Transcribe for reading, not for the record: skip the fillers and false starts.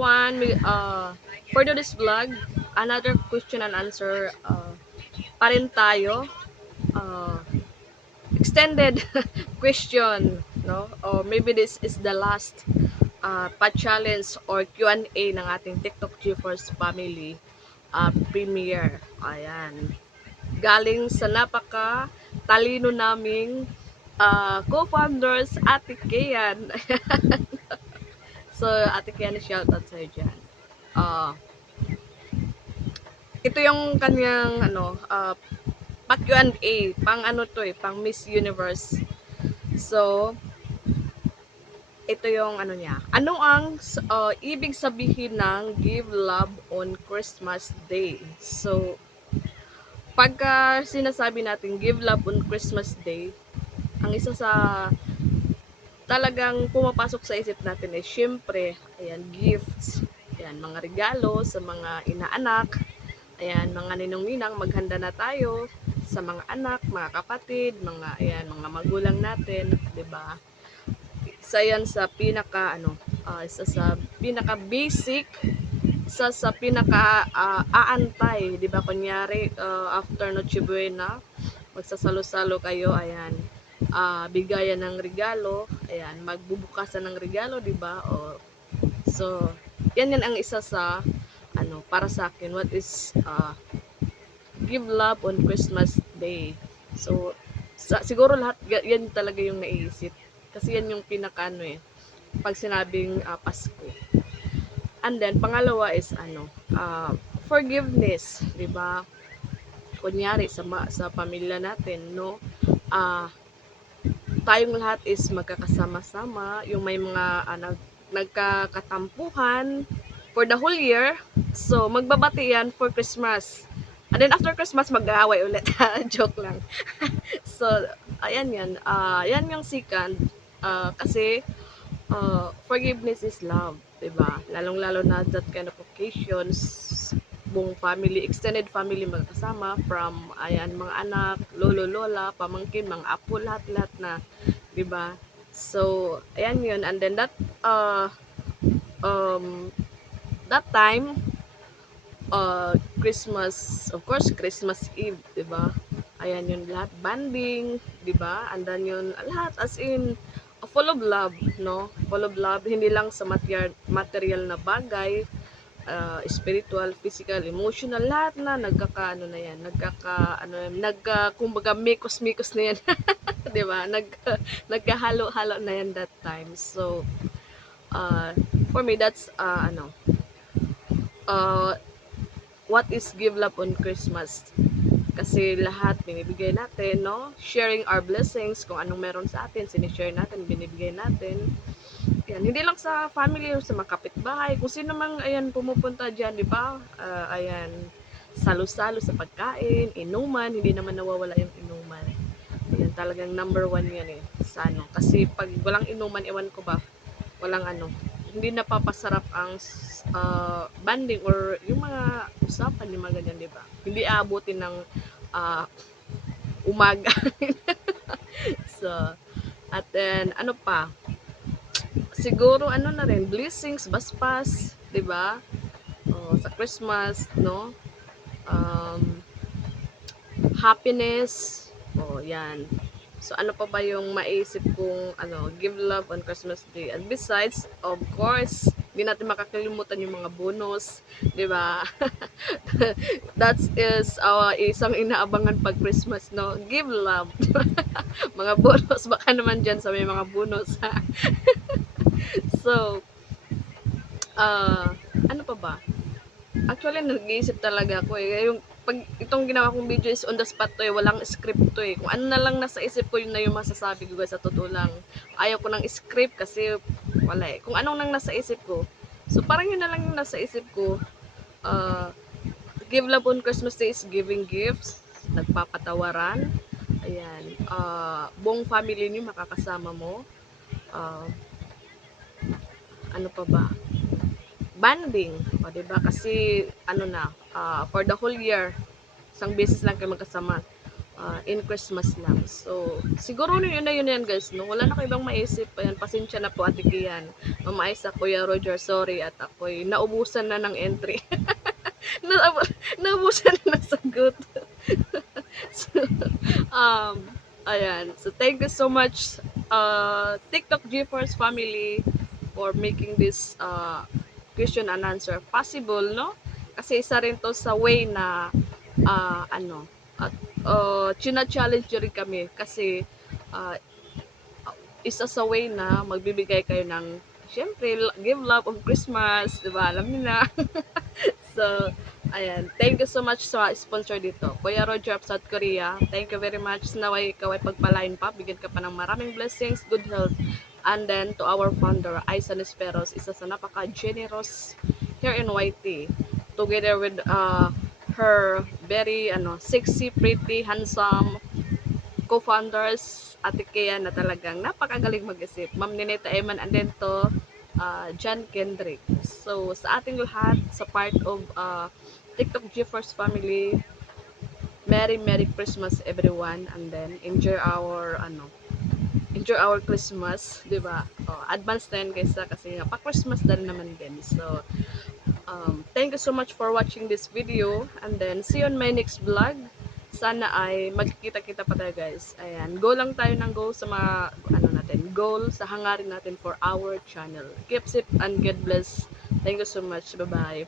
everyone, for this vlog, another question and answer pa rin tayo. Uh, Extended question, no? Or maybe this is the last pa-challenge or Q&A ng ating TikTok GeForce Family premiere. Ayan. Galing sa napaka talino naming co-founders, Ate Kian. So, Ate Kian, shoutout sa'yo dyan. Ito yung kanyang pa Q&A, pang ano to pang Miss Universe. So, ito yung ano niya. Ano ang ibig sabihin ng give love on Christmas Day? So, pagka sinasabi natin give love on Christmas Day, ang isa sa talagang pumapasok sa isip natin ay syempre, ayan, gifts. Ayan, mga regalo sa mga inaanak. Ayan, mga ninong-ninang, maghanda na tayo sa mga anak, mga kapatid, mga magulang natin, 'di ba? Isa 'yan sa isa sa pinaka basic, isa sa pinaka aantay, 'di ba? Kunyari, after Noche Buena, magsasalo-salo kayo, ayan. Bigayan ng regalo, ayan, magbubukasan ng regalo, 'di ba? So, yan ang isa sa para sa akin, what is give love on Christmas Day. So, siguro lahat yan talaga yung naiisip. Kasi yan yung pinaka pag sinabing Pasko. And then, pangalawa is forgiveness, 'di ba? Kunyari sa pamilya natin, no? Tayong lahat is magkakasama-sama, yung may mga nagkakatampuhan for the whole year. So, magbabati yan for Christmas. And then after Christmas, mag-aaway ulit. Joke lang. So, ayan yan. Yan yung second. Kasi, forgiveness is love. Diba? Lalong-lalo na that kind of occasions, buong family, extended family magkasama from, ayan, mga anak, lolo, lola, pamangkin, mga apo, lahat-lahat na. Diba? So, ayan yun. And then that time, Christmas, of course, Christmas Eve, 'di ba? Ayan yun lahat, banding, 'di ba? And then yun lahat as in full of love, no? Full of love, hindi lang sa material na bagay, spiritual, physical, emotional, lahat na kumbaga mikos-mikos na yan, 'di ba? Nagkahalo-halo na yan that time. So, for me that's what is give love on Christmas? Kasi lahat binibigay natin, no? Sharing our blessings, kung anong meron sa atin, sinishare natin, binibigay natin. Yan, hindi lang sa family, sa mga kapitbahay, kung sino mang, ayan, pumupunta dyan, di ba? Ayan, salo-salo sa pagkain, inuman, hindi naman nawawala yung inuman. Ayan, talagang number one yan sa Kasi pag walang inuman, ewan ko ba, walang hindi napapasarap ang banding or yung mga usapan, yung mga ganyan, di ba? Hindi aabutin ng umaga. So, at then, ano pa? Siguro, na rin, blessings, baspas, di ba? Sa Christmas, no? Happiness, yan. So, ano pa ba yung maisip kong give love on Christmas Day? And besides, of course, hindi natin makakalimutan yung mga bonus, di ba? That is isang inaabangan pag Christmas, no? Give love. Mga bonus, baka naman dyan sa may mga bonus, ha? So, ano pa ba? Actually, nag-iisip talaga ako yung pag itong ginawa kong video is on the spot to walang script to Kung ano na lang nasa isip ko, yun na yung masasabi ko guys, sa totoo lang. Ayaw ko ng script kasi wala Kung anong nang nasa isip ko. So, parang yun na lang yung nasa isip ko. Give love on Christmas Day is giving gifts, nagpapatawaran. Ayan. Buong family niyo makakasama mo. Ano pa ba? Banding, diba? Kasi for the whole year, isang beses lang kayo magkasama. in Christmas lang. So, siguro yun na yun yan guys, no? Wala na kayo ibang maisip. Ayan, pasensya na po Ate Kian. Mama Isa, Kuya Roger, sorry. At ako'y naubusan na ng entry. Na- naubusan na ng sagot. So, um, ayan. So, thank you so much, TikTok GeForce family for making this question and answer possible, no? Kasi isa rin to sa way na ano, at china-challenge nyo rin kami kasi uh, isa sa way na magbibigay kayo ng syempre, give love of Christmas, di ba? Alam niyo na. So, ayan. Thank you so much sa sponsor dito. Kuya Roger of South Korea, thank you very much. Naway ikaw ay pagpalain pa. Bigyan ka pa ng maraming blessings, good health. And then, to our founder, Aisan Esperos, isa sa napaka-generous here in YT. Together with her very sexy, pretty, handsome co-founders, Ate Kea na talagang napakagaling mag-isip. Ma'am Nineta Eman and then to John Kendrick. So, sa ating lahat, sa part of TikTok GeForce family, Merry Christmas everyone, and then enjoy our Christmas, 'di ba? Advance na yan guys kasi nga pa Christmas din naman din. So, thank you so much for watching this video, and then see you on my next vlog. Sana ay magkikita-kita pa tayo guys. Ayan, go lang tayo ng go sa mga goal sa hangarin natin for our channel. Keep safe and God bless. Thank you so much. Bye-bye.